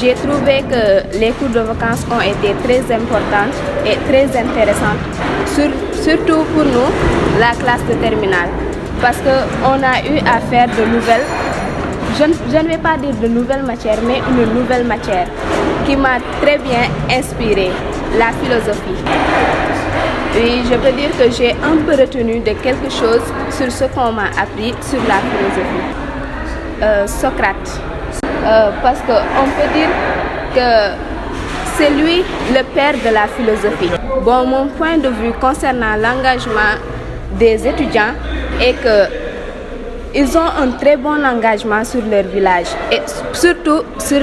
j'ai trouvé que les cours de vacances ont été très importantes et très intéressantes, surtout pour nous, la classe de terminale, parce qu'on a eu à faire de nouvelles, je ne vais pas dire de nouvelles matières, mais une nouvelle matière qui m'a très bien inspirée, la philosophie. Oui, je peux dire que j'ai un peu retenu de quelque chose sur ce qu'on m'a appris sur la philosophie. Socrate. Parce qu'on peut dire que c'est lui le père de la philosophie. Bon, mon point de vue concernant l'engagement des étudiants est qu'ils ont un très bon engagement sur leur village et surtout sur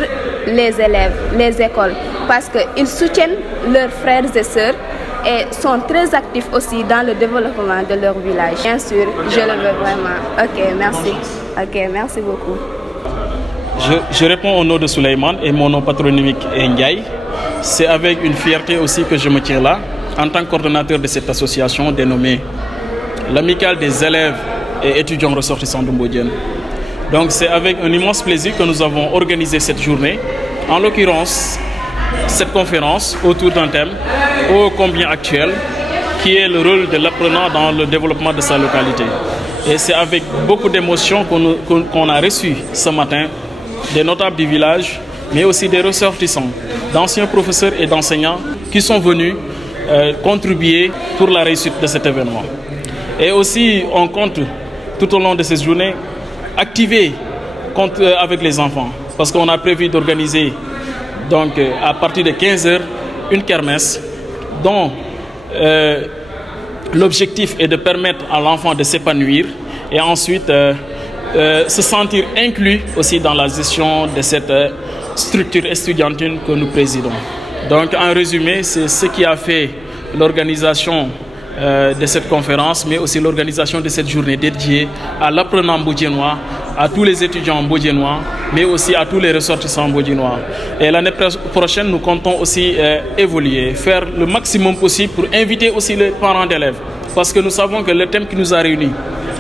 les élèves, les écoles, parce qu'ils soutiennent leurs frères et sœurs et sont très actifs aussi dans le développement de leur village. Bien sûr, je le veux vraiment. Ok, merci. Ok, merci beaucoup. Je réponds au nom de Souleymane et mon nom patronymique est Ndiaye. C'est avec une fierté aussi que je me tiens là, en tant que coordonnateur de cette association dénommée l'Amicale des élèves et étudiants ressortissants de Mbodiène. Donc c'est avec un immense plaisir que nous avons organisé cette journée, en l'occurrence cette conférence autour d'un thème ô combien actuel, qui est le rôle de l'apprenant dans le développement de sa localité. Et c'est avec beaucoup d'émotion qu'on a reçu ce matin des notables du village, mais aussi des ressortissants, d'anciens professeurs et d'enseignants qui sont venus contribuer pour la réussite de cet événement. Et aussi, on compte tout au long de cette journée activer avec les enfants, parce qu'on a prévu d'organiser donc à partir de 15h une kermesse dont l'objectif est de permettre à l'enfant de s'épanouir et ensuite se sentir inclus aussi dans la gestion de cette structure estudiantine que nous présidons. Donc en résumé, c'est ce qui a fait l'organisation de cette conférence, mais aussi l'organisation de cette journée dédiée à l'apprenant mbodiénois, à tous les étudiants mbodiénois, mais aussi à tous les ressortissants mbodiénois. Et l'année prochaine, nous comptons aussi évoluer, faire le maximum possible pour inviter aussi les parents d'élèves, parce que nous savons que le thème qui nous a réunis,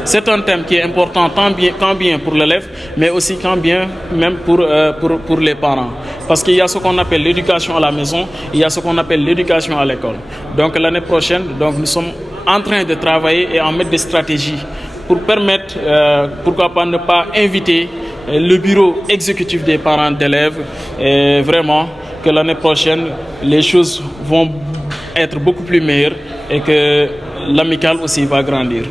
c'est un thème qui est important tant bien pour l'élève, mais aussi tant bien même pour les parents. Parce qu'il y a ce qu'on appelle l'éducation à la maison, il y a ce qu'on appelle l'éducation à l'école. Donc l'année prochaine, nous sommes en train de travailler et en mettre des stratégies pour permettre, pourquoi pas ne pas inviter le bureau exécutif des parents d'élèves. Et vraiment que l'année prochaine, les choses vont être beaucoup plus meilleures et que l'amicale aussi va grandir.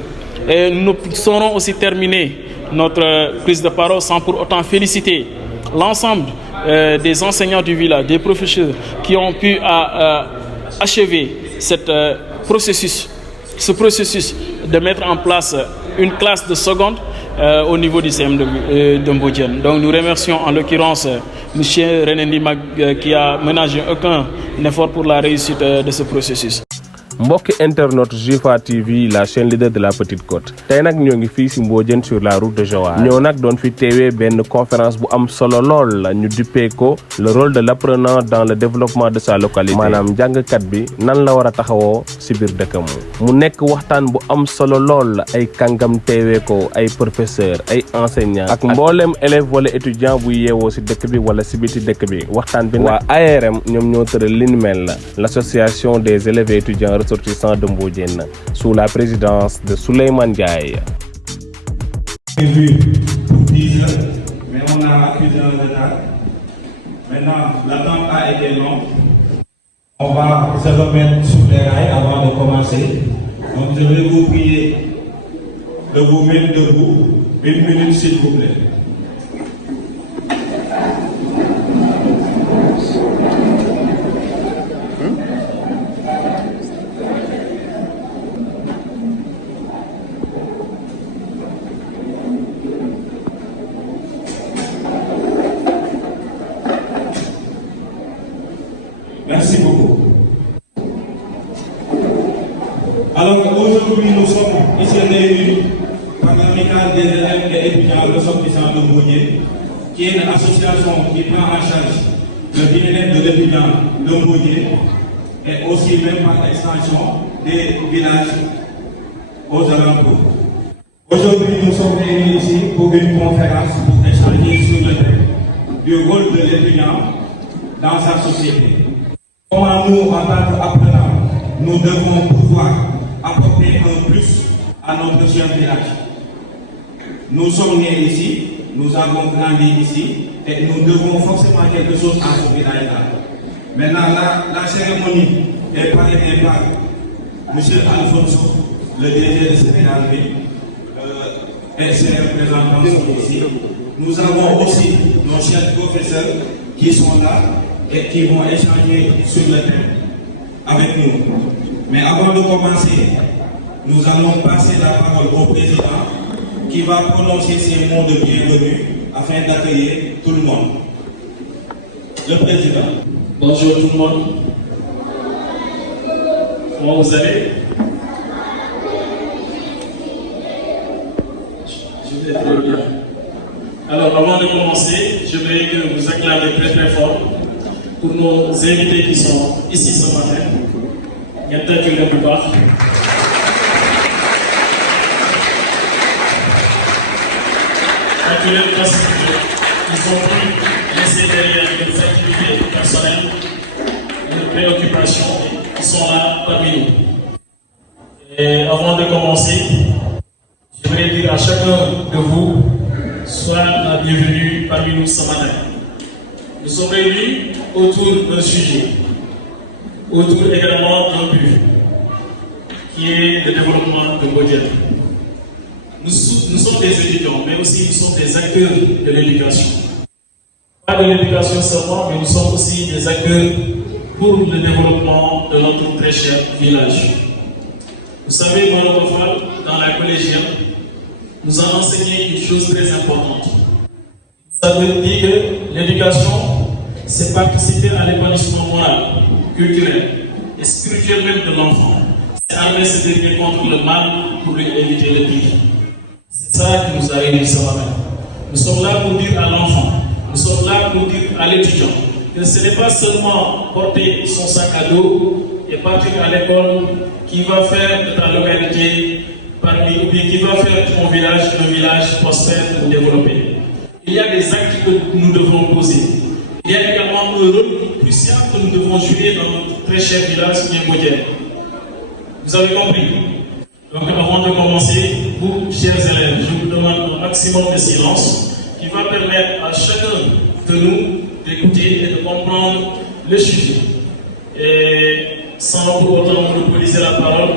Et nous saurons aussi terminer notre prise de parole sans pour autant féliciter l'ensemble des enseignants du village, des professeurs qui ont pu achever ce processus de mettre en place une classe de seconde au niveau du CM de Mbodiène. Donc nous remercions en l'occurrence M. René Ndimag qui a ménagé aucun effort pour la réussite de ce processus. mbokki internaute Jifa TV la chaîne leader de la Petite Côte tey nag ñoo ngi fii si Mbodiène sur la route de Joal ñoo nag doon fi teewee benn conférence bu am solo lool la ñu duppee ko le rôle de l'apprenant dans le développement de sa localité maanaam jàngkat bi nan la war a taxawoo si biir dëkkam mu nekk waxtaan bu am solo lool ay kàngam teewee ko ay professeur ay enseignant ak mboolem élève wala étudiant bu yeewoo si dëkk bi wala si biti dëkk bi waxtaan bi waa ARM ñoom ñoo tëral li ni mel l'association des élèves et étudiants ressortissants de Mbodiène sous la présidence de Souleymane Ndiaye. Prévu pour 10 heures, mais on a accusé un retard. Maintenant, l'attente a été longue. On va se remettre sur les rails avant de commencer. Donc, je vais vous prier de vous mettre debout 1 minute, s'il vous plaît. Merci beaucoup. Alors aujourd'hui, nous sommes ici réunis par l'amicale des élèves et étudiants ressortissants de Mbodiène, qui est une association qui prend en charge le bien-être de l'étudiant de Mbodiène et aussi même par extension des villages aux alentours. Aujourd'hui, nous sommes réunis ici pour une conférence pour échanger sur le thème du rôle de l'étudiant dans sa société. Comment nous, en tant qu'apprenants, nous devons pouvoir apporter un plus à notre cher village. Nous sommes nés ici, nous avons grandi ici, et nous devons forcément quelque chose à ce village-là. Maintenant, la cérémonie est parrainée par M. Alfonso, le DG de Sénégal, et ses représentants sont ici. Nous avons aussi nos chers professeurs qui sont là et qui vont échanger sur le thème avec nous. Mais avant de commencer, nous allons passer la parole au président qui va prononcer ces mots de bienvenue afin d'accueillir tout le monde. Le président. Bonjour tout le monde. Comment vous allez? Je vais très bien. Alors, avant de commencer, je voudrais que vous acclamiez très très fort pour nos invités qui sont ici ce matin. Il y a peut-être une plupart. Parce qu'ils ont pu laisser derrière leurs activités personnelles, leurs préoccupations, ils sont là parmi nous. Et avant de commencer, je voudrais dire à chacun de vous, sois la bienvenue parmi nous ce matin. Nous sommes réunis autour d'un sujet, autour également d'un but, qui est le développement de Mbodiène. Nous sommes des étudiants, mais aussi nous sommes des acteurs de l'éducation. Pas de l'éducation seulement, mais nous sommes aussi des acteurs pour le développement de notre très cher village. Vous savez, Moro Fall, dans la collégienne, nous a enseigné une chose très importante. Vous avez dit que l'éducation, c'est participer à l'épanouissement moral, culturel et spirituel même de l'enfant. C'est armer ce dernier contre le mal pour lui éviter le pire. C'est ça qui nous a réunis ce matin. Nous sommes là pour dire à l'enfant, nous sommes là pour dire à l'étudiant que ce n'est pas seulement porter son sac à dos et partir à l'école qui va faire de ta localité ou bien qui va faire de ton village un village prospère ou développé. Il y a des actes que nous devons poser. Il y a également un rôle crucial que nous devons jouer dans notre très cher village Mbodiène. Vous avez compris? Donc avant de commencer, vous, chers élèves, je vous demande un maximum de silence qui va permettre à chacun de nous d'écouter et de comprendre le sujet. Et sans pour autant monopoliser la parole,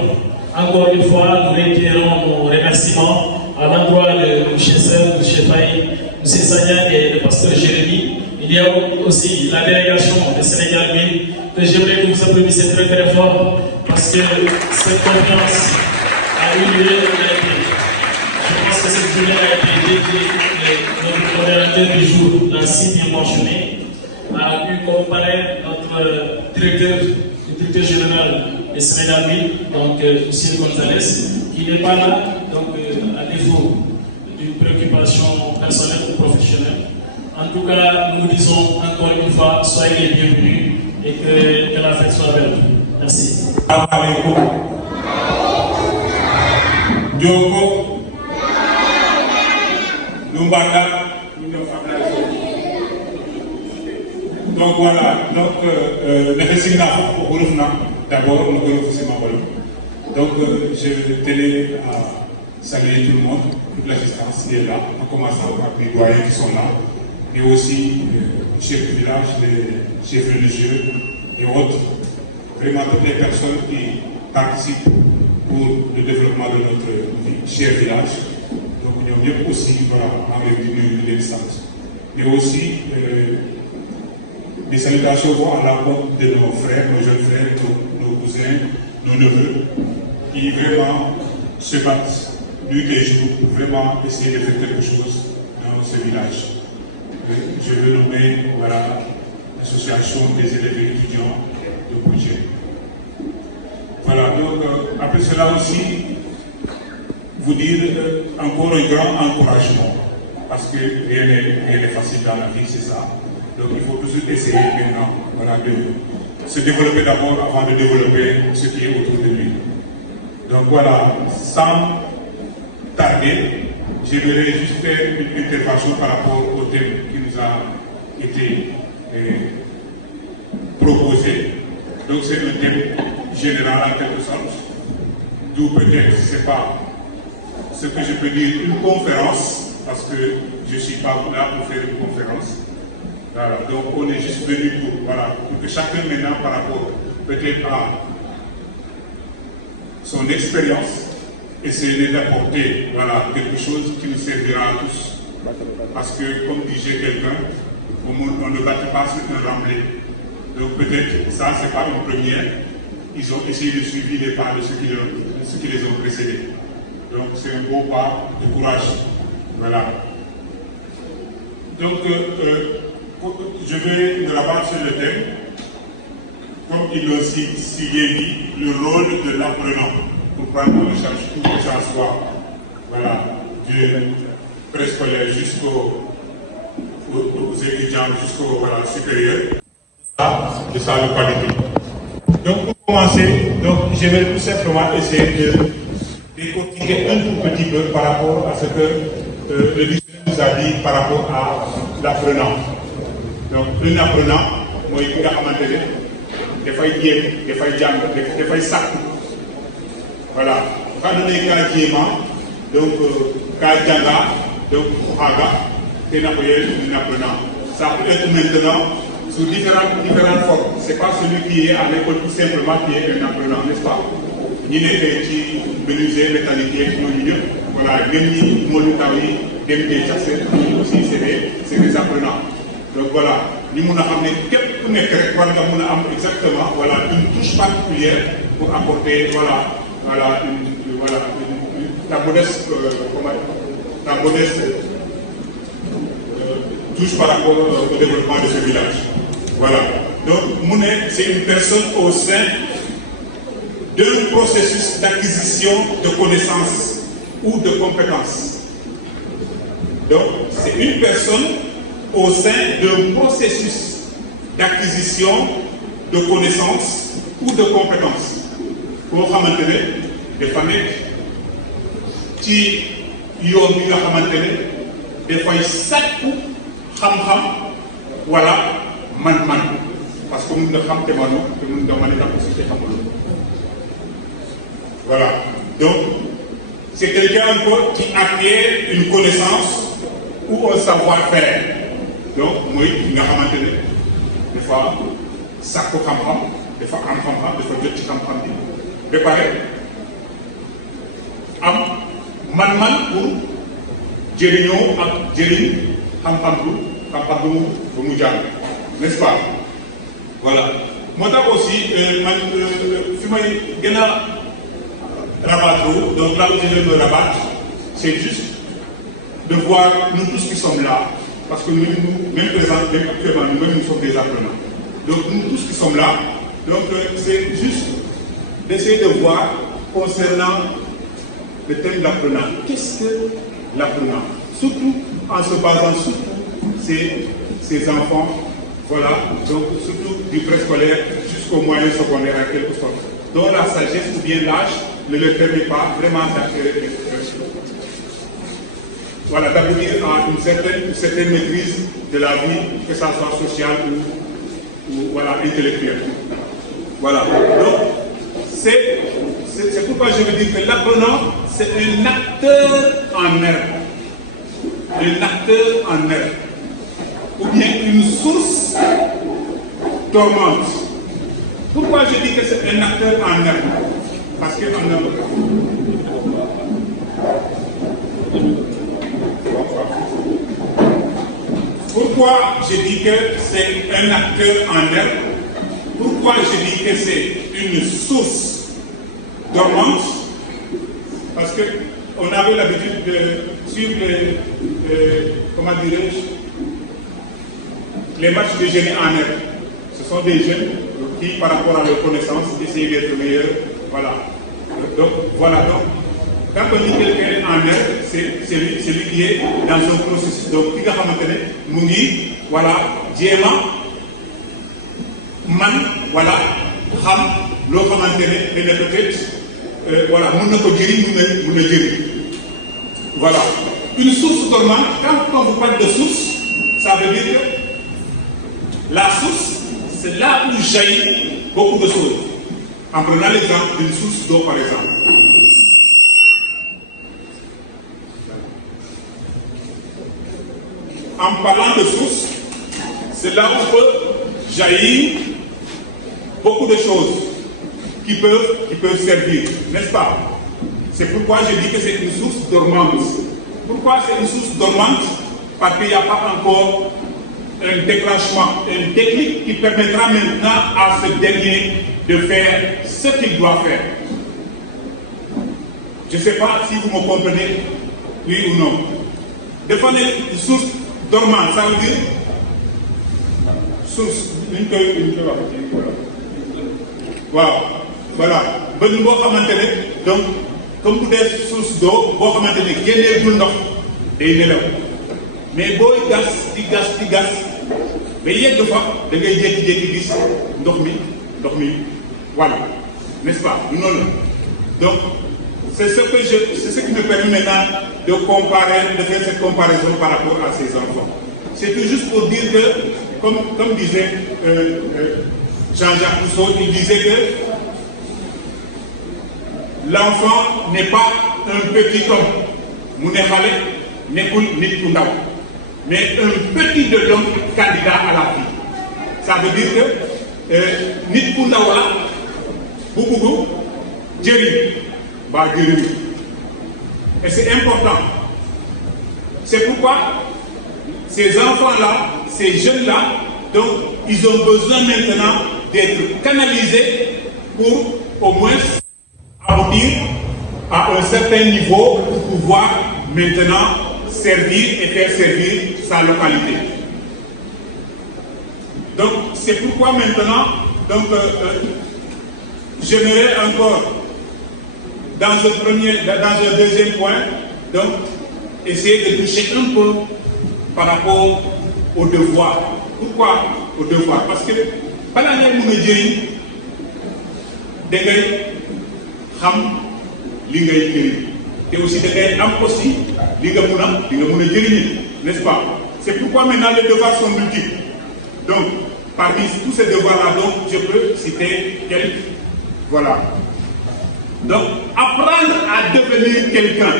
encore une fois, nous réitérons nos remerciements à l'endroit de M. Seb, M. Faye, M. Sagna et le pasteur Jérémy. Il y a aussi la délégation de Sénégal que j'aimerais que vous applaudissiez très très fort parce que cette conférence a eu lieu. Je pense que cette journée a été dédiée. Notre modérateur du jour l'a si bien mentionné, a eu comme parrain notre directeur général de Sénégal, donc M. Gonzalez, qui n'est pas là, donc à défaut d'une préoccupation personnelle ou professionnelle. En tout cas, nous disons encore une fois, soyez les bienvenus et que la fête soit belle. Merci. Djoko Lumbanga. Donc voilà, d'abord, nous connaissons donc je tenais à saluer tout le monde, toute l'assistance qui est là, en commençant par les doyens qui sont là, et aussi les chefs du village, les chefs religieux et autres, vraiment toutes les personnes qui participent pour le développement de notre cher village. Donc nous avons aussi, voilà, avec une distance. Et aussi, des salutations vont à l'encontre de nos frères, nos jeunes frères, nos cousins, nos neveux, qui vraiment se battent nuit et jour pour vraiment essayer de faire quelque chose dans ce village. Je veux nommer l'association des élèves et étudiants de Mbodiène. Voilà, donc après cela aussi, vous dire encore un grand encouragement, parce que rien n'est facile dans la vie, c'est ça. Donc il faut toujours essayer maintenant de se développer d'abord avant de développer ce qui est autour de lui. Donc voilà, sans tarder, j'aimerais juste faire une intervention par rapport au thème qui nous a été Donc c'est un thème général en quelque sorte, d'où peut-être, c'est pas ce que je peux dire une conférence, parce que je ne suis pas là pour faire une conférence. Voilà. Donc on est juste venu pour que chacun maintenant par rapport peut-être à son expérience, essayer d'apporter quelque chose qui nous servira à tous. Parce que comme disait quelqu'un, on ne bâtit pas sur un remblai. Donc peut-être ça, c'est pas une première. Ils ont essayé de suivre les pas de ceux qui les ont précédés. Donc c'est un beau pas de courage. Voilà. Donc je vais me rabattre sur le thème. Comme ils l'ont si bien dit, le rôle de l'apprenant pour prendre en charge tout que ça soit du préscolaire jusqu'aux étudiants, jusqu'au supérieur. De sa localité. Donc pour commencer, je vais tout simplement essayer de décortiquer un tout petit peu par rapport à ce que le dictionnaire nous a dit par rapport à l'apprenant. Donc un apprenant, moi il a commenté, dafay jéem dafay jàng dafay sàkku voilà quand on est cas jéema donc cas jànga donc xaaga te na ko un apprenant. Ça peut être maintenant sous différentes formes. C'est pas celui qui est à l'école tout simplement qui est un apprenant, n'est-ce pas? ñi nekkee ci menuisier métallique yeeg ñooñu ñëpp voilà même ñi moolu taw yi dem des chasseurs aussi c'est des apprenants. Donc voilà ñu mun a xam ne képp ku nekk rek war nga mun a am exactement une touche particulière pour apporter ta modeste touche par rapport au développement de ce village. Voilà. Donc Mounet, c'est une personne au sein d'un processus d'acquisition de connaissances ou de compétences. Donc c'est une personne au sein d'un processus d'acquisition de connaissances ou de compétences. Pour xamante ne dafa nekk ci yoon bi nga xamante ne dafay sàkku xam-xam wala man-man parce que mun nga xam te manu te mun nga mën a tax aussi te xamul. Voilà. Donc c'est quelqu'un un peu qui acquiert une connaissance ou un savoir-faire. Donc mooy nga xamante ne dafa sàkku xam-xam dafa am xam-xam dafa jot ci xam-xam bi ba pare am man-man pour jëriñoo ak jëriñ xam-xam bu mu jàng, n'est-ce pas? Voilà. Moo tax aussi man fi may gën a rabattre donc là où je vais me rabattre c'est juste de voir nous tous qui sommes là. Parce que nous, même présents, même actuellement, nous-mêmes, nous sommes des apprenants. Donc, nous tous qui sommes là, donc c'est juste d'essayer de voir concernant le thème de l'apprenant. Qu'est-ce que l'apprenant? Surtout en se basant sur ces enfants, voilà, donc surtout du préscolaire jusqu'au moyen secondaire en quelque sorte. Donc la sagesse ou bien l'âge ne leur permet pas vraiment d'acquérir l'expression. Voilà, d'aboutir à une certaine maîtrise de la vie, que ça soit sociale ou intellectuelle. Voilà. Donc, c'est pourquoi je veux dire que l'apprenant, c'est un acteur en herbe. Un acteur en herbe. Ou bien une source dormante. Pourquoi je dis que c'est un acteur en herbe? Parce que pourquoi je dis que c'est un acteur en herbe? Pourquoi je dis que c'est une source dormante? Parce qu'on avait l'habitude de suivre les matchs de génie en herbe. Ce sont des jeunes qui, par rapport à leurs connaissances, essayent d'être meilleurs. Voilà. Donc, quand on dit quelqu'un en herbe, c'est celui qui est dans un processus. Donc, qui a maintenant, Mungi, voilà, Djema, Man, voilà, Ham, l'autre maintenant, et peut-être, voilà, voilà. Une source dormante, quand on vous parle de source, ça veut dire que la source, c'est là où jaillit beaucoup de choses. En prenant l'exemple d'une source d'eau, par exemple. En parlant de source, c'est là où peut jaillir beaucoup de choses qui peuvent servir, n'est-ce pas? C'est pourquoi je dis que c'est une source dormante. Pourquoi c'est une source dormante? Parce qu'il n'y a pas encore un déclenchement, un déclic qui permettra maintenant à ce dernier de faire ce qu'il doit faire. Je ne sais pas si vous me comprenez, oui ou non. Défendre une source dormante, ça veut dire source. Voilà. Donc, comme vous êtes source d'eau, vous avez des ndox day nelaw mais booy gas di gas ba yegg fa da ngay jékki-jékki gis ndox mi voilà, n'est-ce pas? Non. Donc c'est ce qui me permet maintenant de faire cette comparaison par rapport à ces enfants. C'est tout juste pour dire que, comme disait Jean-Jacques Rousseau, il disait que l'enfant n'est pas un petit homme, mu ne xale nekkul nit ku ndaw, mais un petit de l'homme candidat à la vie. Ça veut dire que nit ku ndaw la bu bugg jëriñ ba jëriñ. Et c'est important. C'est pourquoi ces enfants-là, ces jeunes-là, donc ils ont besoin maintenant d'être canalisés pour au moins aboutir à un certain niveau pour pouvoir maintenant servir et faire servir sa localité. Donc c'est pourquoi maintenant, j'aimerais encore dans un deuxième point, donc essayer de toucher un peu par rapport au devoir. Pourquoi au devoir? Parce que balaa ngay mën a jëriñ da ngay xam li ngay jëriñ te aussi da ngay am aussi li nga mën a jëriñ, n'est-ce pas? C'est pourquoi maintenant les devoirs sont multiples. Donc parmi tous ces devoirs-là, donc je peux citer quelques. Voilà. Donc apprendre à devenir quelqu'un.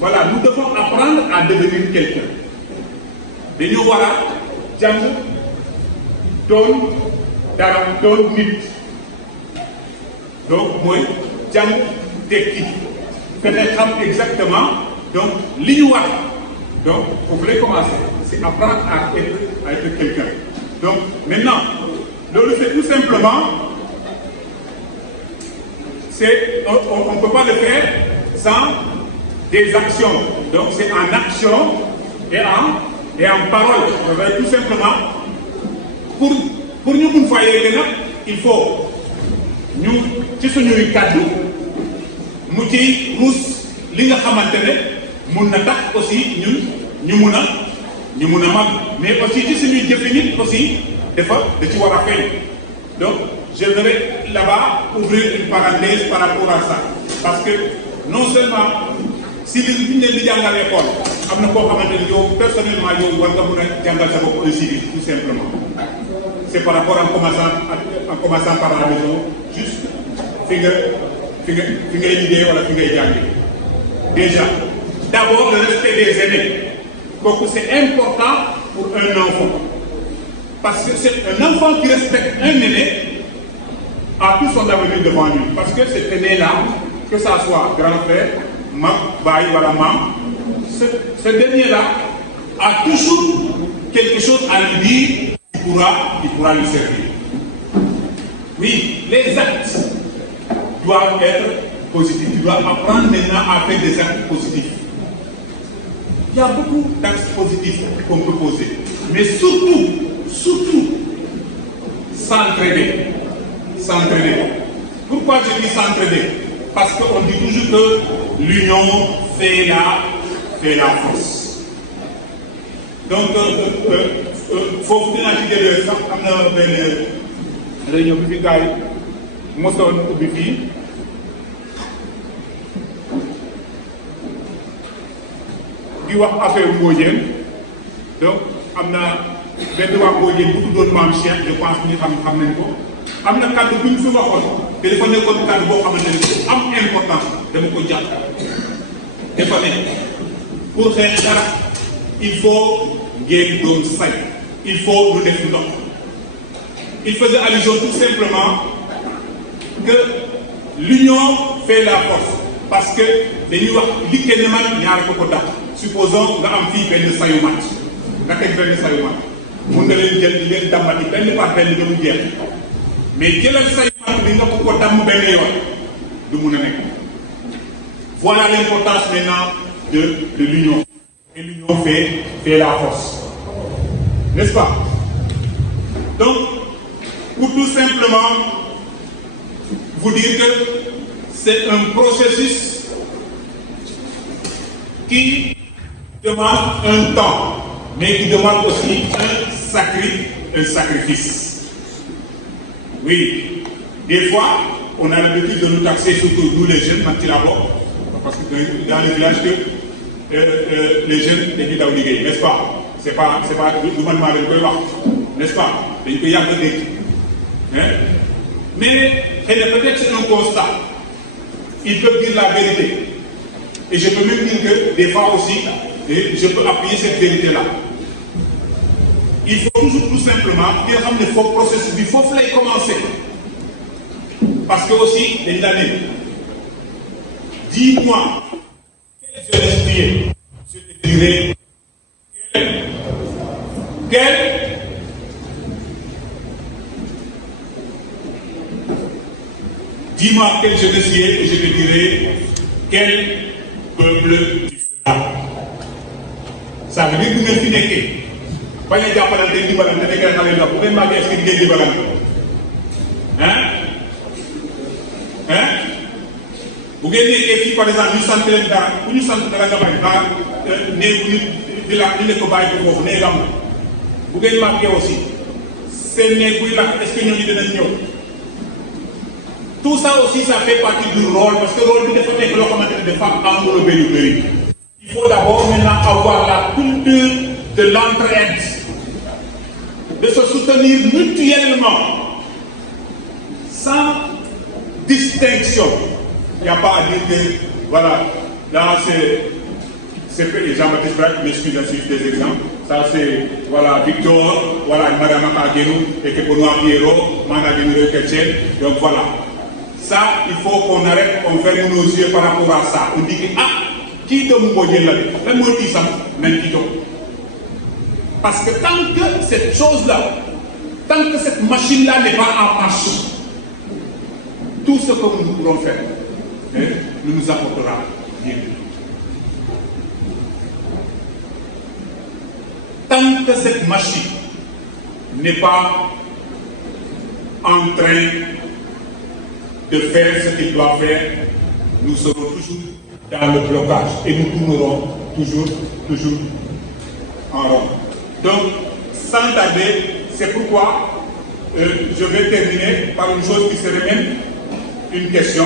Voilà, nous devons apprendre à devenir quelqu'un. dañu war a jàng doon dara doon nit. Donc mooy jàng tekki fexe xam exactement donc li ñu war. Donc vous voulez commencer, c'est apprendre à être quelqu'un. Donc maintenant loolu c'est tout simplement on ne peut pas le faire sans des actions. Donc c'est en action et en parole. Tout simplement pour ñu mun fa yegg nag il faut ñu ci suñuy kàddu mu ci ruus li nga xamante ne mun na tax aussi ñun ñu mun a mag, mais aussi ci suñuy jëfi nit aussi da ci war a feeñ. Donc j'aimerais là-bas ouvrir une parenthèse par rapport à ça, parce que non seulement si li ñu leen di jàngal école am na koo xamante ne yow personnellement yow war nga mën a jàngal sa bopp un civisme tout simplement. C'est par rapport en commençant par la maison, juste fi ngay liggéey wala fi ngay jàngee. Déjà d'abord le respect des aînés, kooku c'est important pour un enfant, parce que c'est un enfant qui respecte un aîné a tout son avenir devant lui, parce que cet aîné-là, que ça soit grand frère, mag, baay wala maam, ce dernier-là a toujours quelque chose à lui dire, il pourra lui servir. Oui, les actes doivent être positifs. Tu dois apprendre maintenant à faire des actes positifs. Il y a beaucoup d'actes positifs qu'on peut poser, mais surtout, s'entraider. Pourquoi je dis s'entraider? Parce qu'on dit toujours que l'union fait la force. Donc, foofu dinaa ci jëlee sax am na benn réunion bi fi gars yi mosoon ubbi fii di wax affaire Mbodiène. Donc am na benn waa Mbodiène bu tuddoon Maam Cheikh, je pense ni xam nañ ko. am na kàddu bu ñu fi waxoon te dafa nekkoon kàddu boo xamante ni am importance dama ko jàpp dafa ne pour xeex dara il faut ngeen doon say il faut lu def ndox il faisait allusion tout simplement que l'union fait la force parce que dañuy wax li kenn man ñaar ko dàq supposons nga am fii benn sayu mat nga teg benn sayu mat mun nga leen jël di leen dammati benn par benn ba mu jeex mais jëlal sayu mat bi nga ko damm benn yoon du mun a nekk. Voilà l'importance maintenant de l'union. Et l'union fait la force. N'est-ce pas? Donc, pour tout simplement vous dire que c'est un processus qui demande un temps, mais qui demande aussi un sacrifice. Oui, des fois, on a l'habitude de nous taxer, surtout nous les jeunes, d'abord, parce que dans les villages les jeunes dañuy daw liggéey, n'est-ce pas? C'est pas du man maa leen koy wax, n'est-ce pas? Dañu ko yàgg dégg. Mais peut-être c'est un constat. Ils peuvent dire la vérité. Et je peux même dire que des fois aussi, je peux appuyer cette vérité-là. Il faut toujours tout simplement dire que le processus, il faut commencer. Parce que aussi, dañu la ne, dis-moi, quel jeunesse tu es? Je te dirai, dis-moi quelle jeunesse tu es et je te dirai quel peuple tu seras. Ça veut dire que nous sommes finis. Pas les gens qui ont dit que nous sommes finis. Vous pouvez m'aider, est-ce que vous avez dit vous avez dit par exemple, nous sommes là, nous sommes là, vous avez marqué aussi. C'est est-ce que nous sommes tout ça aussi, ça fait partie du rôle, parce que le rôle de femmes englobé le pays. Il faut d'abord maintenant avoir la culture de l'entraide, de se soutenir mutuellement, sans distinction. Il n'y a pas à dire que, voilà, là c'est Jean-Baptiste Braque, je m'excuse des exemples. Ça c'est, voilà, Victor, voilà, Madame Akagénou, et que pour nous, Pierrot, Madame Chrétienne, donc voilà. Ça, il faut qu'on arrête, qu'on ferme nos yeux par rapport à ça. On dit que, qui donne mon là? Même moi, qui ça, même qui donne. Parce que tant que cette chose-là, tant que cette machine-là n'est pas en marche, tout ce que nous pourrons faire, nous apportera bien. Tant que cette machine n'est pas en train de faire ce qu'il doit faire, nous serons toujours dans le blocage et nous tournerons toujours en rond. Donc, sans tarder, c'est pourquoi je vais terminer par une chose qui serait même une question,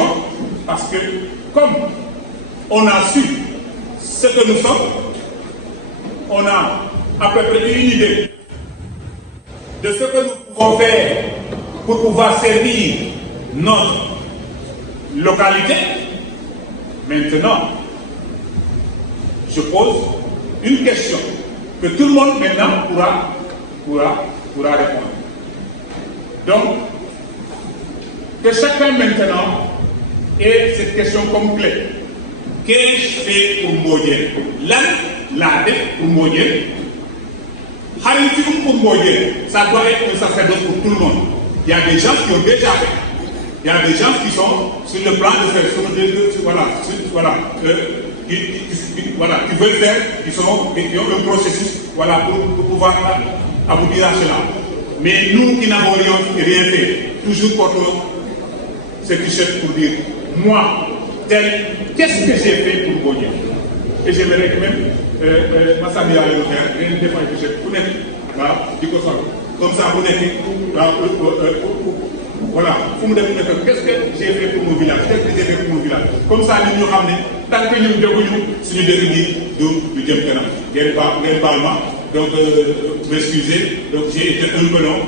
parce que comme on a su ce que nous sommes, on a à peu près une idée de ce que nous pouvons faire pour pouvoir servir notre localité. Maintenant, je pose une question que tout le monde maintenant pourra répondre. Donc, que chacun maintenant ait cette question comme clé. Qu'ai-je fait pour Mbodiène? Là, la dette pour Mbodiène. Haritium pour Mbodiène, ça doit être un sacerdoce pour tout le monde. Il y a des gens qui ont déjà fait. Il y a des gens qui sont sur le plan de faire, qui veulent faire, qui ont un processus, pour pouvoir aboutir à cela. Mais nous qui n'avons rien fait, toujours portons ce t-shirt pour dire, moi, qu'est-ce que j'ai fait pour Mbodiène? Et j'aimerais que même, ma famille allait le faire, et des fois, un t-shirt, vous n'êtes là, comme ça, vous n'êtes voilà, qu'est-ce que j'ai fait pour mon village? Qu'est-ce que j'ai fait pour mon village? Comme ça, nous ramenons, tant que nous devons si nous devons du Djem Kanam. Donc, m'excusez, donc j'ai été un peu long.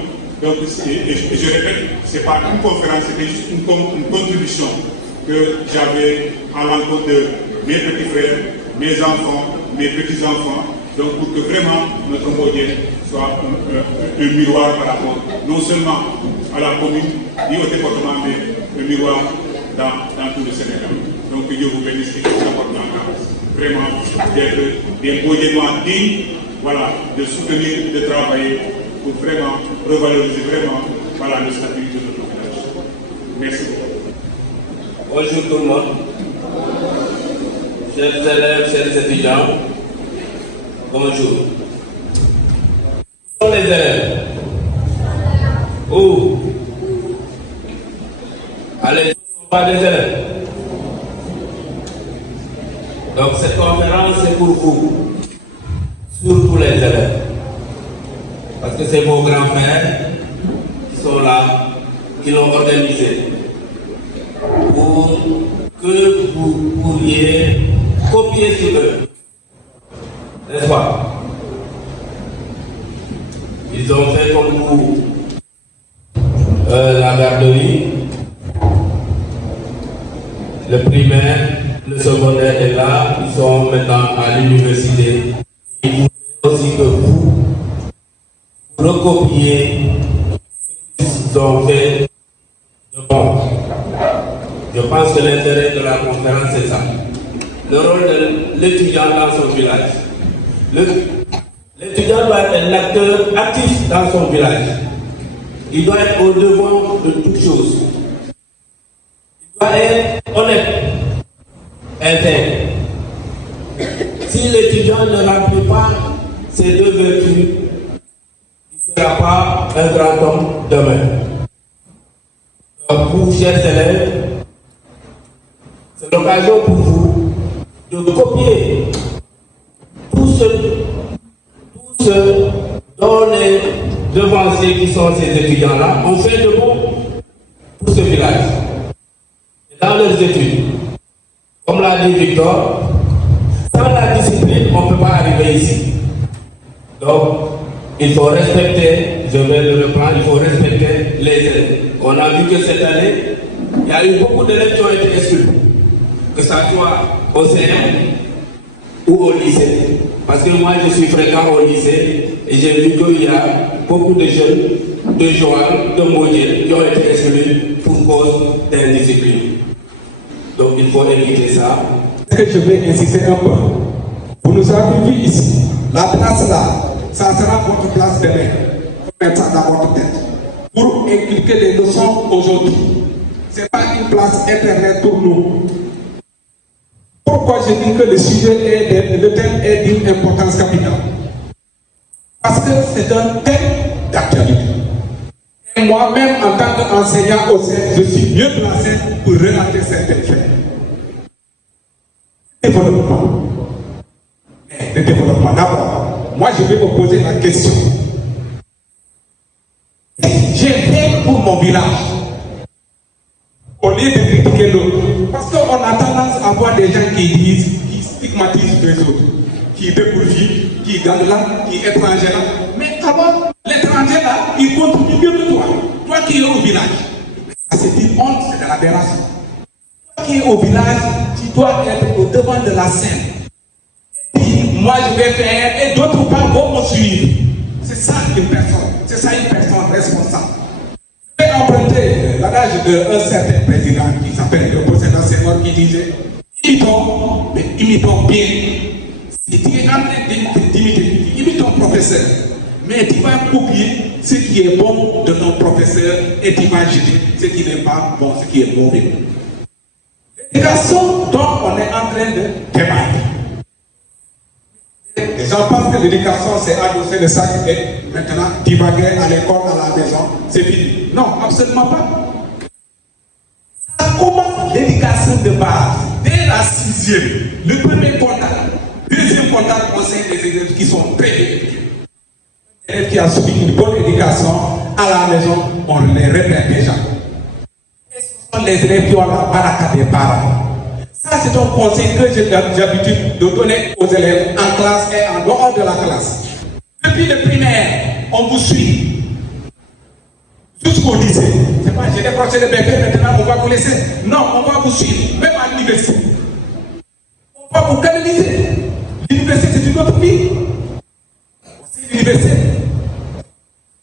Donc, et je répète, ce n'est pas une conférence, c'était juste une contribution que j'avais à l'encontre de mes petits frères, mes enfants, mes petits-enfants, donc pour que vraiment notre modèle soit un miroir par rapport non seulement à la commune, ni au département, mais un miroir dans tout le Sénégal. Donc que Dieu vous bénisse, c'est important vraiment d'être des modèles dignes, voilà, de soutenir, de travailler pour vraiment revaloriser vraiment voilà, le statut de notre village. Merci beaucoup. Bonjour tout le monde. Chers élèves, chers étudiants, bonjour. Où sont les élèves? Où? Allez, ils ne sont pas des élèves. Donc cette conférence c'est pour vous, surtout les élèves. Parce que c'est vos grands-pères qui sont là, qui l'ont organisé. Pour que vous pourriez copier sur eux. N'est-ce pas? Ils ont fait comme vous la garderie, le primaire, le secondaire est là, ils sont maintenant à l'université. Il faut aussi que vous recopiez ce qu'ils ont fait de bon. Je pense que l'intérêt de la conférence c'est ça. Le rôle de l'étudiant dans son village. L'étudiant doit être l'acteur actif dans son village. Il doit être au devant de toutes choses. Il doit être honnête, intègre. Si l'étudiant ne remplit pas ces deux vertus, il ne sera pas un grand homme demain. Donc, vous, chers élèves, c'est l'occasion pour vous de copier tout ce dont les devanciers qui sont ces étudiants-là ont fait de bon pour ce village. Et dans leurs études, comme l'a dit Victor, sans la discipline, on ne peut pas arriver ici. Donc, il faut respecter, je vais le reprendre, il faut respecter les élèves. On a vu que cette année, il y a eu beaucoup d'élèves qui ont été exclus. Que ce soit au CM ou au lycée. Parce que moi, je suis fréquent au lycée et j'ai vu qu'il y a beaucoup de jeunes de Joal, de Moniel, qui ont été exclus pour cause d'indiscipline. Donc, il faut éviter ça. Ce que je vais insister un peu. Vous nous avez vu ici. La place là, ça sera votre place demain. Il faut mettre ça dans votre tête. Pour inculquer les leçons aujourd'hui. Ce n'est pas une place internet pour nous. Pourquoi je dis que le thème est d'une importance capitale? Parce que c'est un thème d'actualité. Et moi-même, en tant qu'enseignant au sein, je suis mieux placé pour relater certains faits. Développement. Le développement, d'abord, moi je vais me poser la question. J'ai fait pour mon village. Au lieu de critiquer l'autre. Parce qu'on a tendance à voir des gens qui stigmatisent les autres, qui dépourvus, qui gagnent là, qui étrangers là. Mais alors, l'étranger là, il contribue mieux que toi. Toi qui es au village. Ça c'est une honte, c'est de l'aberration. Toi qui es au village, tu dois être au devant de la scène. Et puis, moi je vais faire, et d'autres vont me suivre. C'est ça une personne, c'est ça une personne responsable. Je vais emprunter l'adage d'un certain président qui s'appelle le président Senghor qui disait imitons, mais imitons bien. Si tu es en train d'imiter, imite ton professeur, mais tu vas oublier ce qui est bon de ton professeur et tu vas jeter ce qui n'est pas bon, ce qui est mauvais. L'éducation dont on est en train de débattre. Les gens pensent que l'éducation c'est adosser le sac et maintenant divaguer à l'école, à la maison, c'est fini. Non, absolument pas. Ça commence l'éducation de base, dès la 6e, le premier contact, deuxième contact, conseil des élèves qui sont très bien éduqués. Les élèves qui ont suivi une bonne éducation à la maison, on les répète déjà. Et ce sont les élèves qui ont la baraka des parents. Ça, c'est un conseil que j'ai l'habitude de donner aux élèves en classe et en dehors de la classe. Depuis le primaire, on vous suit. Tout ce qu'on disait, c'est pas j'ai décroché le BFM, maintenant on va vous laisser. Non, on va vous suivre, même à l'université. On va vous canaliser. L'université, c'est une autre vie. C'est l'université.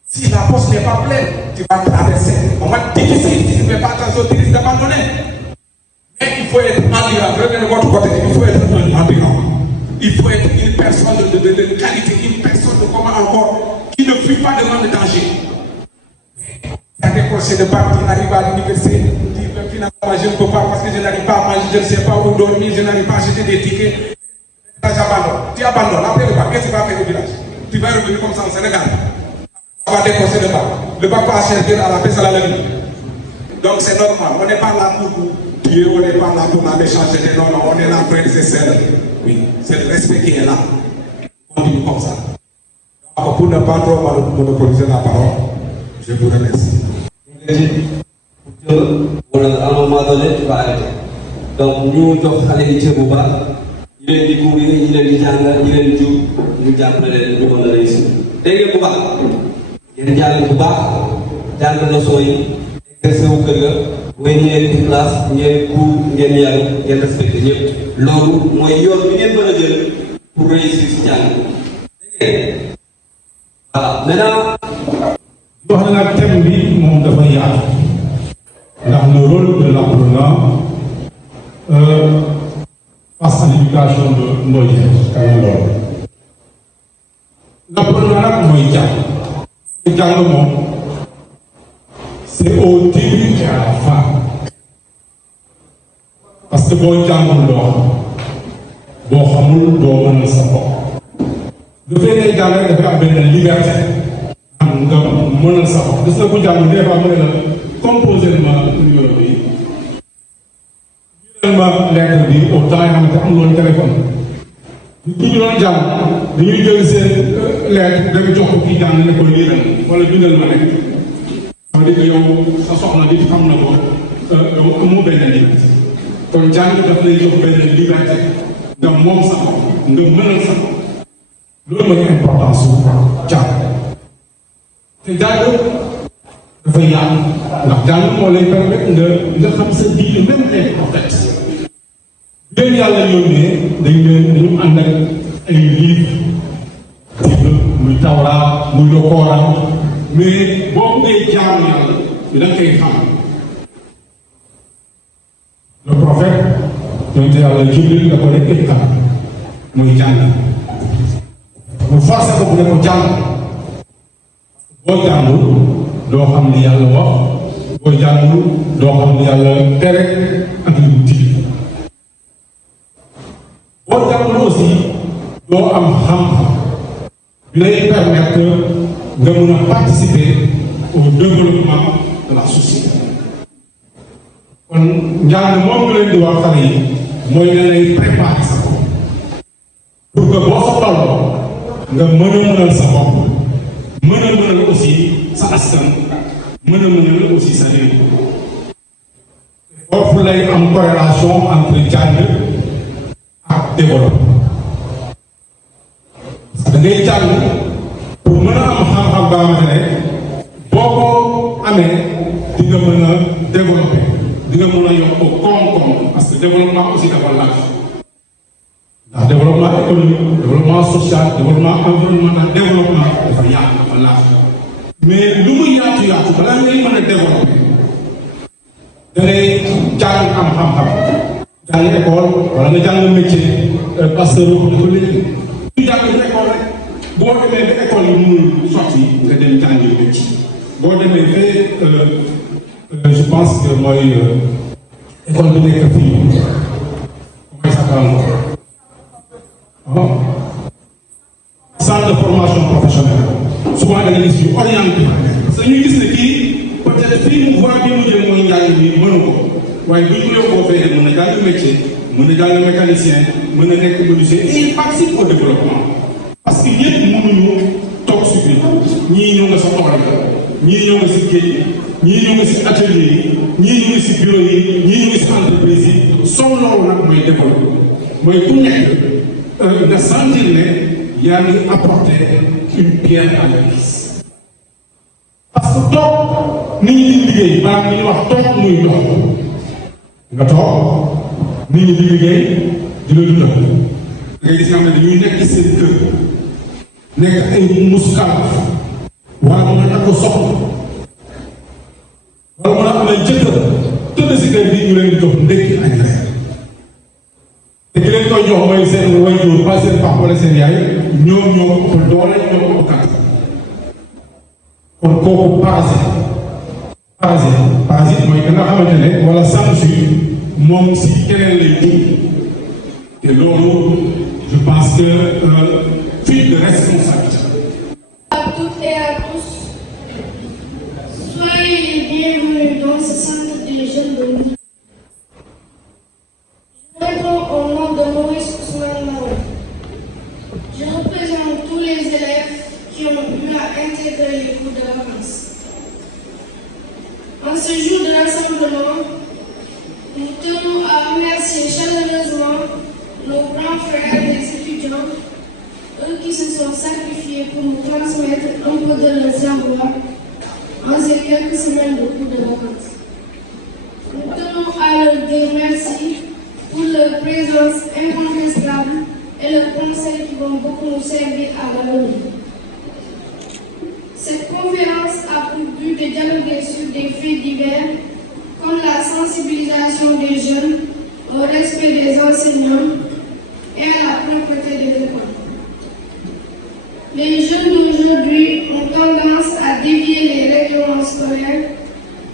Si la poste n'est pas pleine, tu vas traverser. On va être difficile si tu ne fais pas attention, tu risques d'abandonner. Mais il faut être endurant. Prenez de votre côté, il faut être un endurant. Il faut être une personne de qualité, une personne de comment encore, qui ne fuit pas devant le danger. Il y a des procès de bac qui n'arrivent à l'université, qui finalement je ne peux pas parce que je n'arrive pas à manger, je ne sais pas où dormir, je n'arrive pas à acheter des tickets. Là, j'abandonne. Tu abandonnes. Après le bac, qu'est-ce que tu vas faire au village? Tu vas revenir comme ça au Sénégal. On va décrocher le bac. Le bac va servir à la paix à la vie. Donc c'est normal. On n'est pas là pour tuer, on n'est pas là pour la méchanceté. Non, non, on est là pour être sincère. Oui, c'est le respect qui est là. On continue comme ça. Donc, pour ne pas trop monopoliser la parole, je vous remercie. À un moment donné, tu vas arrêter. Donc, nous, nous allons aller chez Bouba. Il est dit courir, il est dit janga, il est dit nous appelons nous on a réussi. Dès que Bouba, il est dit Bouba, janga no soy, exercer au cœur, venir en classe, venir cours, venir respecter, venir l'homme, moi yo, venir manager pour réussir ce janga. Voilà. Maintenant, wax na thème bi moom dafa yaatu ndax le rôle de l'apprenant face à l'éducation de nos jeunes. L'apprenant nag mooy jàng moom c'est au début et à la fin parce que boo jàngul doo xamul doo mënal sa bopp dafay ne jàng rek dafa am benn liberté nga mënal sa bopp gis nga bu jàng des fois mu ne la composé ma numéro bi ñu ma lettre bi au temps yi xamante am loolu téléphone bu ñu doon jàng dañuy jël seen lettre dem jox ko kii jàng ne ko liiral wala bindal ma nekk ça veut dire que yow sa soxna bi xam na ko yow amoo benn liberté kon jàng daf lay jox benn liberté nga moom sa bopp nga mënal sa bopp loolu mooy importance su jàng te jàng dafa yaatu ndax jàng moo lay permettre nga xam sa diine même ay prophètes leen yàlla yónnee dañu ànd ak ay livre muy Tawraat muy le Coran mais boo ngay jaamu yàlla da nga koy xam le prophète yonent yàlla Jibril da ko rek ikka muy jàng mu forcé ko bu ne ko jàng boo jàngul doo xam li yàlla wax boo jàngul doo xam li yàlla tere ak li mu digle boo jàngul aussi doo am xam-xam bi lay permettre nga mun a participer au développement de la société kon njàng moom nga leen di wax xale yi mooy nga lay préparer sa bopp pour que boo sa tolloo nga mën a mënal sa bopp mën a mënal aussi sa askan mën a mënal aussi sa réew foofu lay am corrélation entre jàng ak développement parce que da ngay jàng pour mën a am xam-xam ba xamante ne boo ko amee di nga mën a développer di nga mën a yokk koom-koom parce que développement aussi dafa laaj ndax développement économique développement social développement environnemental développement dafa yaatu dafa laaj mais lu mu yaatu balaa ngay mën a développer da ngay jàng am xam-xam jàng école wala nga jàng métier parce que ko léegi ñu jàng école rek boo demee ba école yi mënul sotti nga dem jàngi métier boo demee ba je pense que mooy école bi nekk fii mooy sakal centre de formation professionnelle souvent da nga gis ñu orienté parce que ñu gis ne kii peut-être fii mu voie bi mu jël mooy njàng mi mënu ko waaye bu ñu yokkoo fee mën na jàng métier mën na jàng mécanicien mën na nekk menuisier et il participe au développement parce que ñëpp mënuñu toog si biir ñii ñëw nga sa tool ñii ñëw nga si géej ñii ñëw nga si atelier yi ñii ñëw nga si bureau yi ñii ñëw nga si entreprise yi soo loolu nag mooy développement mooy ku nekk nga sentir ne yaa ngi apporter une pierre à l'édifice parce que toog nit ñi di liggéey maanaam li ñuy wax toog muy dox nga toog nit ñi di liggéey di la dundal ngay gis ñoo xam ne dañuy nekk seen kër nekk ay muskal wala mën a takk soxna wala mën a amee jëkkër tëdd si kër gi ñu leen jox ndékki añ reer te ki leen koy jox mooy seen waajur pas seen papa wala seen yaay ñoom ñoo ëpp doole ñoo ëpp kàttan kon kooku parasite mooy que nga xamante ne wala sansu moom si keneen lay dund te loolu je pense que fuite de responsabilité. À toutes et à tous, soyez les bienvenus dans ce centre des jeunes de Nice. Je réponds au nom de Maurice Ousmane Marois. Je représente tous les élèves qui ont eu à intégrer les cours de vacances. En ce jour de rassemblement, nous tenons à remercier chaleureusement nos grands frères des étudiants, eux qui se sont sacrifiés pour nous transmettre un peu de leur savoir en ces quelques semaines de cours de vacances. Nous tenons à leur dire merci pour leur présence incontestable et leurs conseils qui vont beaucoup nous servir à l'avenir. Cette conférence a pour but de dialoguer sur des faits divers comme la sensibilisation des jeunes au respect des enseignants et à la propreté des écoles. Les jeunes d'aujourd'hui ont tendance à dévier les règlements scolaires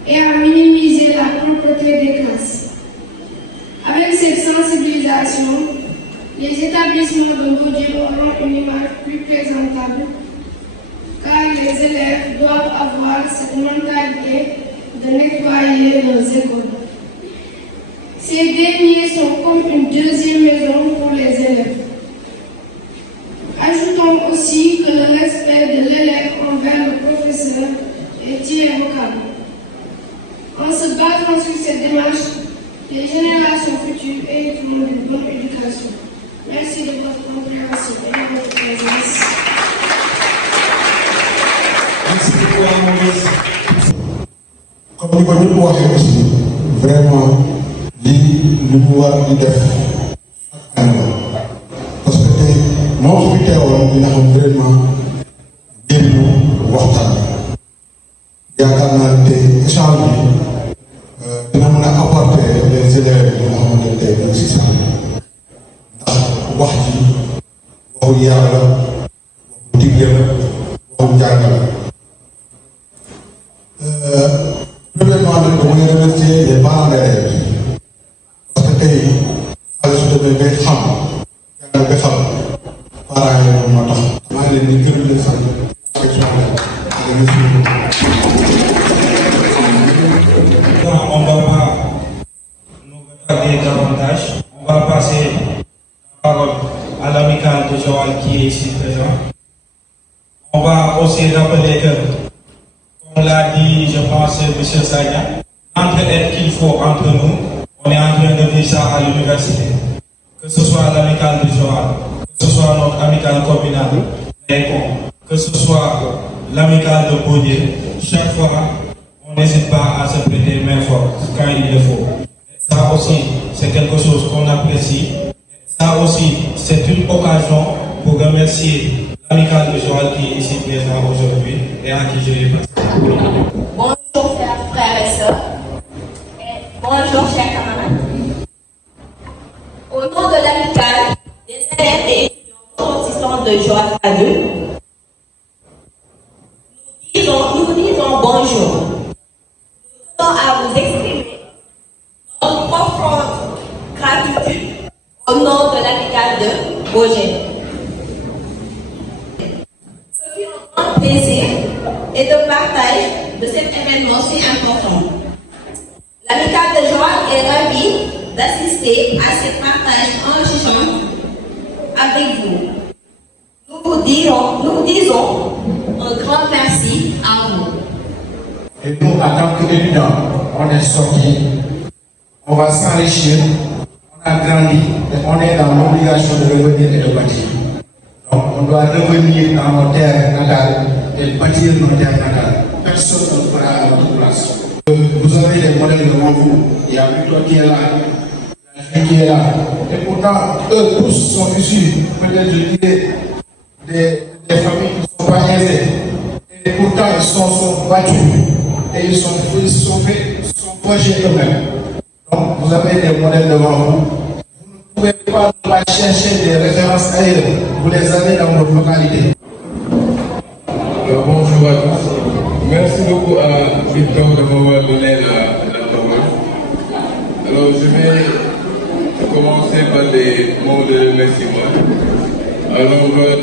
et à minimiser la propreté des classes. Avec cette sensibilisation, les établissements de Mbodié auront une image plus présentable car les élèves doivent avoir cette mentalité de nettoyer leurs écoles. Ces derniers sont comme une deuxième maison pour les élèves. Ajoutons aussi que le respect de l'élève envers le professeur est irrévocable. En se basant sur cette démarche, les générations futures hériteront d'une bonne éducation. Merci de votre compréhension et de votre présence. Merci beaucoup, Maurice. Comme nous pouvons voir aussi, vraiment, nous pouvons def parce que moi je suis vraiment déglu waxtaan yaakaar naa ne échange bi dina mën a apporter les élèves yi nga xamante ne tey ñu si sax ndax wax ji waxu yàlla waxu digle la waxu njàng la premièrement nag damay remercier les parents d'élèves parce que tey xale su demee bay xam jàng ba xam parents yi moom moo tax maa ngi leen di gërëm leen sant on va pas nous retarder davantage. On va passer la parole à l'amicale de Joal qui est ici présent. On va aussi rappeler que, comme l'a dit, je pense, M. Sagna, l'entraide qu'il faut entre nous, on est en train de vivre ça à l'université. Que ce soit l'amicale de Joal, que ce soit notre amicale communale, que ce soit l'amicale de Mbodié, chaque fois, on n'hésite pas à se prêter main forte quand il le faut. Et ça aussi, c'est quelque chose qu'on apprécie. Ça aussi, c'est une occasion pour remercier l'amicale de Joal qui est ici présent aujourd'hui et à qui je vais passer. Bonjour chers frères et sœurs. Et bonjour chers camarades. Au nom de l'amicale des élèves et étudiants consistants de Joal A2, nous disons bonjour. Nous tenons à vous exprimer notre profonde gratitude au nom de l'amicale de Mbodié. Ce fut un grand plaisir et de partage de cet événement si important. L'amicale de Joal est ravie d'assister à ce partage enrichissant avec vous. Nous vous disons un grand merci à vous. Et nous, en tant qu'étudiants, on est sortis, on va s'enrichir, on a grandi et on est dans l'obligation de revenir et de bâtir. Donc on doit revenir dans nos terres natales et bâtir nos terres natales. Personne ne le fera à notre place. vous avez des modèles devant vous. Il y a Victor qui est là, il y a qui est là. Et pourtant, eux tous sont issus, peut-être je dirais, des familles qui ne sont pas aisées. Et pourtant, ils sont battus. Et ils sont forgés eux-mêmes. Donc, vous avez des modèles devant vous. Vous ne pouvez pas chercher des références ailleurs. Vous les avez dans votre localité. Bonjour à tous. Merci beaucoup à Victor de m'avoir donné la parole. Alors, je vais commencer par des mots de remerciement à l'endroit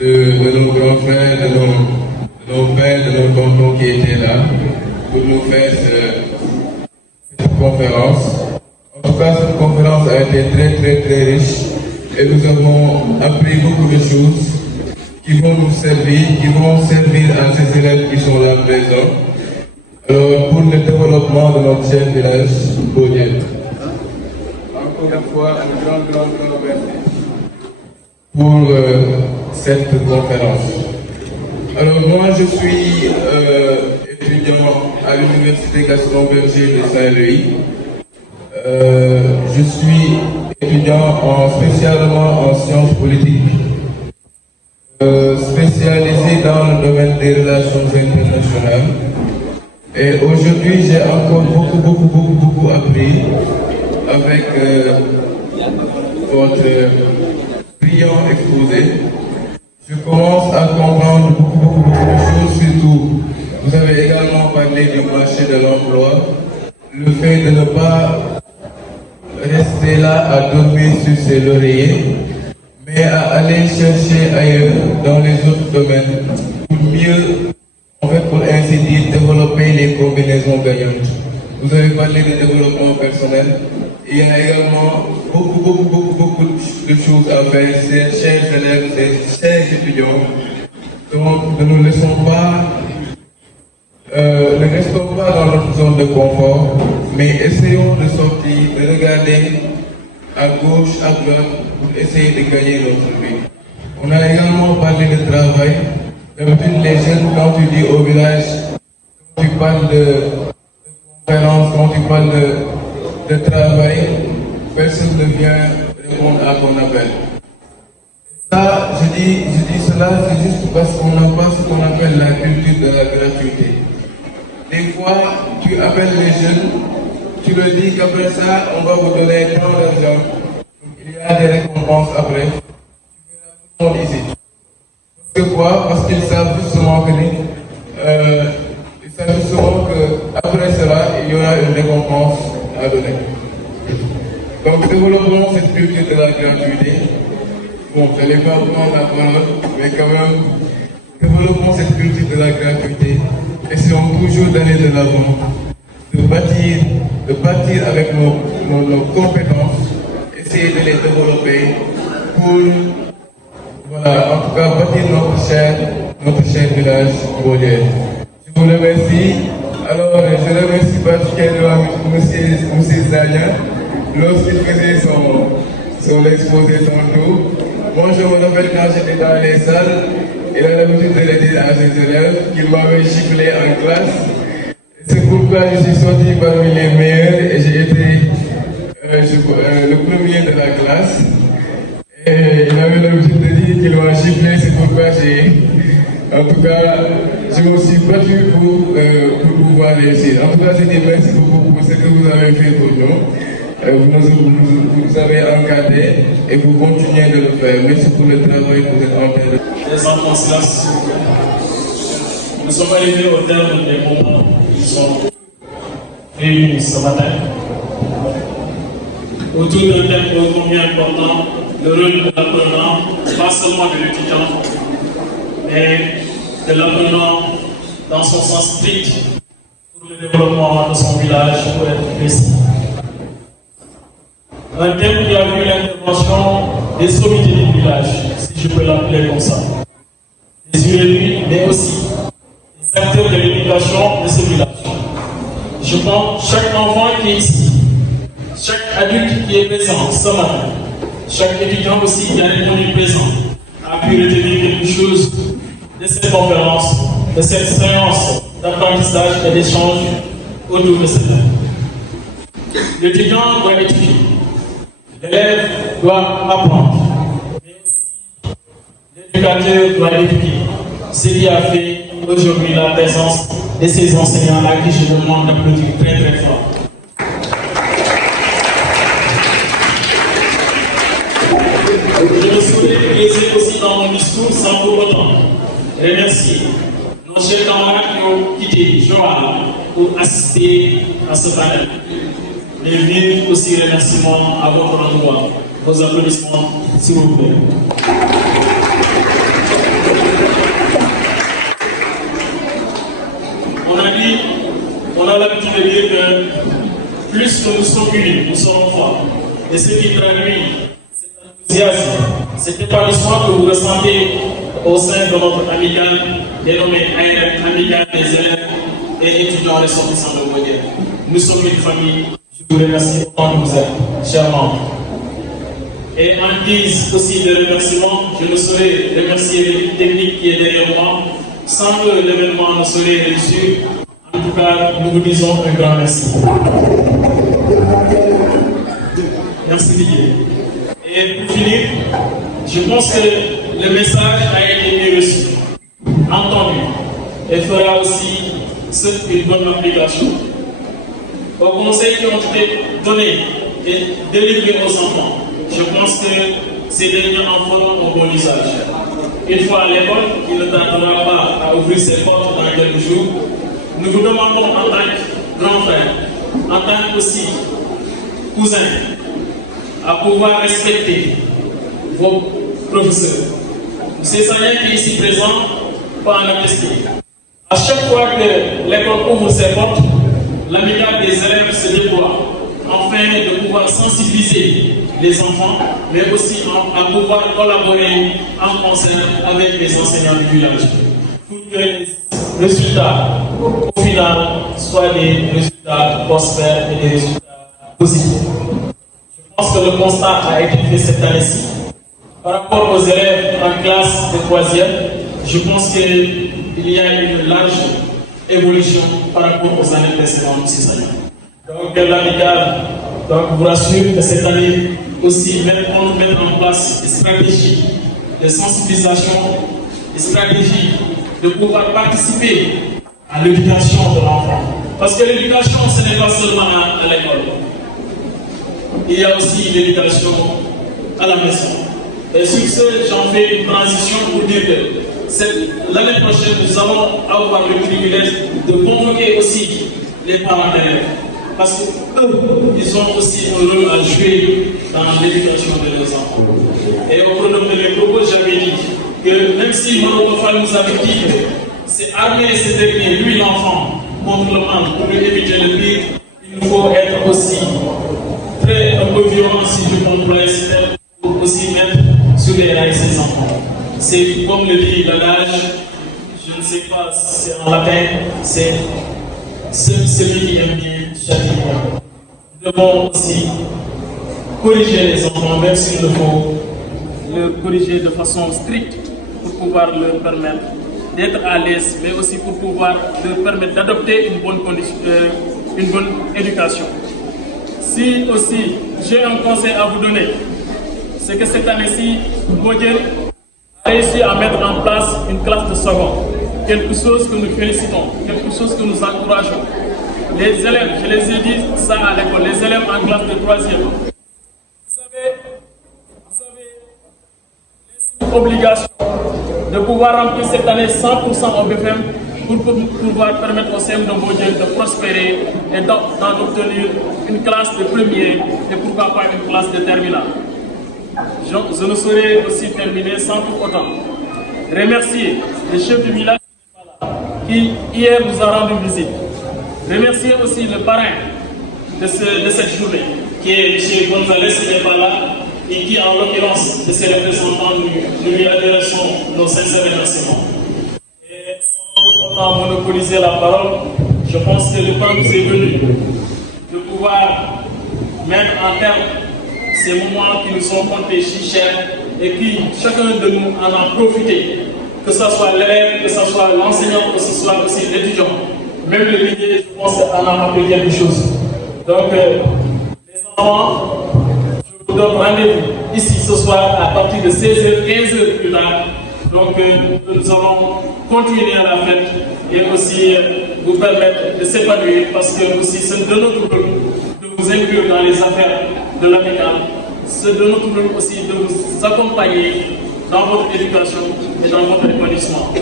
de nos grands frères, de nos pères, de nos tontons qui étaient là pour nous faire cette conférence. En tout cas, cette conférence a été très riche et nous avons appris beaucoup de choses qui vont nous servir, qui vont servir à ces élèves qui sont là présents. Alors, pour le développement de notre cher village, Bodiel. Encore une fois, un grand merci pour cette conférence. Alors, moi, je suis étudiant à l'Université Gaston Berger de Saint-Louis. Je suis étudiant spécialement en sciences politiques. Spécialisé dans le domaine des relations internationales. Et aujourd'hui, j'ai encore beaucoup appris avec votre brillant exposé. Je commence à comprendre beaucoup de choses, surtout, vous avez également parlé du marché de l'emploi, le fait de ne pas rester là à dormir sur ses lauriers, mais à aller chercher ailleurs dans les autres domaines pour mieux, en fait, pour ainsi dire, développer les combinaisons gagnantes. Vous avez parlé de développement personnel. Il y a également beaucoup de choses à faire, ces chers élèves, ces chers étudiants. Donc, ne restons pas dans notre zone de confort, mais essayons de sortir, de regarder à gauche, à droite, pour essayer de gagner notre vie. On a également parlé de travail. D'habitude, les jeunes, quand tu dis au village, quand tu parles de conférence, quand tu parles de travail, personne ne vient répondre à ton appel. Ça, je dis cela, c'est juste parce qu'on n'a pas ce qu'on appelle la culture de la gratuité. Des fois, tu appelles les jeunes, tu leur dis qu'après ça, on va vous donner tant d'argent. Il y a des récompenses après. Tu verras tout le monde ici. Parce que quoi? Parce qu'ils savent justement qu'après cela, il y aura une récompense à donner. Donc, développons cette culture de la gratuité. Bon, je n'allais pas prendre la parole, mais quand même, développons cette culture de la gratuité. Essayons toujours d'aller de l'avant, de bâtir avec nos compétences, essayer de les développer pour, voilà, en tout cas, bâtir notre cher village Bodiel. Je vous remercie. Alors, je remercie particulièrement M. Zania, lorsqu'il faisait son exposé tantôt. Moi, je me rappelle quand j'étais dans les salles, il a l'habitude de le dire à ses élèves qu'il m'avait giflé en classe. C'est pourquoi je suis sorti parmi les meilleurs et j'ai été le premier de la classe. Et il avait l'habitude de dire qu'il m'a giflé, c'est pourquoi en tout cas, je me suis battu pour pouvoir réussir. En tout cas, je dis merci beaucoup pour ce que vous avez fait pour nous. Vous nous avez encadré et vous continuez de le faire. Merci pour le travail que vous êtes en train de faire. Les enfants, silence. Nous sommes arrivés au terme des moments qui sont réunis ce matin. Autour d'un thème combien important, le rôle de l'apprenant, pas seulement de l'étudiant, mais de l'apprenant dans son sens strict pour le développement de son village, pour être précis. Un thème qui a vu l'intervention des sommités du village, si je peux l'appeler comme ça. Des élus, mais aussi des acteurs de l'éducation de ce village. Je pense chaque enfant qui est ici, chaque adulte qui est présent ce matin, chaque étudiant aussi qui a répondu présent, a pu retenir quelque chose de cette conférence, de cette séance d'apprentissage et d'échange autour de cela. L'étudiant doit étudier, l'élève doit apprendre, mais aussi l'éducateur doit éduquer. Ce qui a fait aujourd'hui la présence de ces enseignants à qui je demande d'applaudir très très fort. Je me souhaite plaisir aussi dans mon discours sans pour autant remercier nos chers camarades qui ont quitté Joal pour assister à ce panel. Les vifs aussi remerciements à votre endroit. Vos applaudissements, s'il vous plaît. On a l'habitude de dire que plus que nous sommes unis, nous serons forts. Et ce qui traduit cet enthousiasme, cet épanouissement que vous ressentez au sein de notre amicale dénommée ARM, amicale des élèves et étudiants ressortissants de Mbodiène. Nous sommes une famille. Je vous remercie autant que vous êtes, chers membres. Et en guise aussi de remerciement, je ne saurais remercier l'équipe technique qui est derrière moi, sans que l'événement ne serait réussi. En tout cas, nous vous disons un grand merci. Merci Didier. Et pour finir, je pense que le message a été bien reçu, entendu, et fera aussi une bonne application. Aux conseils qui ont été donnés et délivrés aux enfants, je pense que ces derniers en feront un bon usage. Une fois à l'école, il ne tardera pas à ouvrir ses portes dans quelques jours. Nous vous demandons en tant que grand frère, en tant que aussi cousin, à pouvoir respecter vos professeurs. M. Sagnan qui est ici présent peut en attester. À chaque fois que l'école ouvre ses portes, l'amicale des élèves se déploie afin de pouvoir sensibiliser les enfants, mais aussi à pouvoir collaborer en concert avec les enseignants du village pour que les résultats, au final, soient des résultats prospères et des résultats positifs. Je pense que le constat a été fait cette année-ci. Par rapport aux élèves en classe de 3e, je pense qu'il y a une large évolution par rapport aux années précédentes, ces années. Donc, l'amicale vous rassure que cette année aussi, on met en place des stratégies de sensibilisation, des stratégies de pouvoir participer à l'éducation de l'enfant. Parce que l'éducation, ce n'est pas seulement à l'école. Il y a aussi l'éducation à la maison. Et sur ce, j'en fais une transition pour dire que l'année prochaine, nous allons avoir le privilège de convoquer aussi les parents d'élèves. Parce qu'eux, ils ont aussi un rôle à jouer dans l'éducation de leurs enfants. Et au cours de mes propos, j'avais dit que même si Maroc Fall nous avait dit que c'est armer ce dernier, lui l'enfant, contre le mal, pour lui éviter le pire, il faut être aussi un peu violent si je m'emploie ce terme, pour aussi mettre sur les rails ses enfants. C'est comme le dit l'adage, je ne sais pas si c'est en latin, c'est celui qui aime bien châtier. Nous devons aussi corriger les enfants, même s'il le faut, le corriger de façon stricte pour pouvoir leur permettre d'être à l'aise, mais aussi pour pouvoir leur permettre d'adopter une bonne éducation. Si aussi j'ai un conseil à vous donner, c'est que cette année-ci, Mbodiène a réussi à mettre en place une classe de second. Quelque chose que nous félicitons, quelque chose que nous encourageons. Les élèves, je les ai dit ça à l'école, les élèves en classe de 3e. Vous avez une obligation de pouvoir remplir cette année 100% au BFM pour pouvoir permettre au CM de Mbodiène de prospérer et d'obtenir une classe de première et pourquoi pas une classe de terminale. Je ne saurais aussi terminer sans pour autant remercier le chef du village qui hier nous a rendu visite. Remercier aussi le parrain de cette journée, qui est M. Gonzalez, qui n'est pas là, et qui, en l'occurrence de ses représentants, nous lui adressons nos sincères remerciements. Et sans pour autant monopoliser la parole, je pense que le temps nous est venu de pouvoir mettre en terme ces moments qui nous sont comptés si chers et qui, chacun de nous en a profité, que ce soit l'élève, que ce soit l'enseignant, que ce soit aussi l'étudiant. même le milieu, je pense, en a appris quelque chose. Donc, les enfants, je vous donne rendez-vous ici ce soir à partir de 16h, 15h plus tard. Donc, nous allons continuer à la fête et aussi vous permettre de s'épanouir parce que aussi c'est de notre rôle de vous inclure dans les affaires de l'amicale. C'est de notre rôle aussi de vous accompagner dans votre éducation et dans votre épanouissement.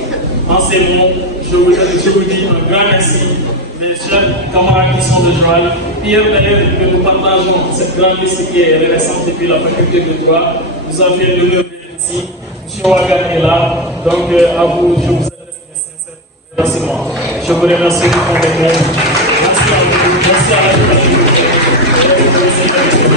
En ces mots, je vous dis un grand merci, mes chers camarades qui sont de Joal. Hier d'ailleurs que nous partageons cette grande liste qui est récente depuis la faculté de droit. Nous avons fait l'honneur d'être ici. M. Wagan est là. Donc à vous, je vous adresse mes sincères remerciements. Je vous remercie pour votre aide. Merci à vous. Merci à la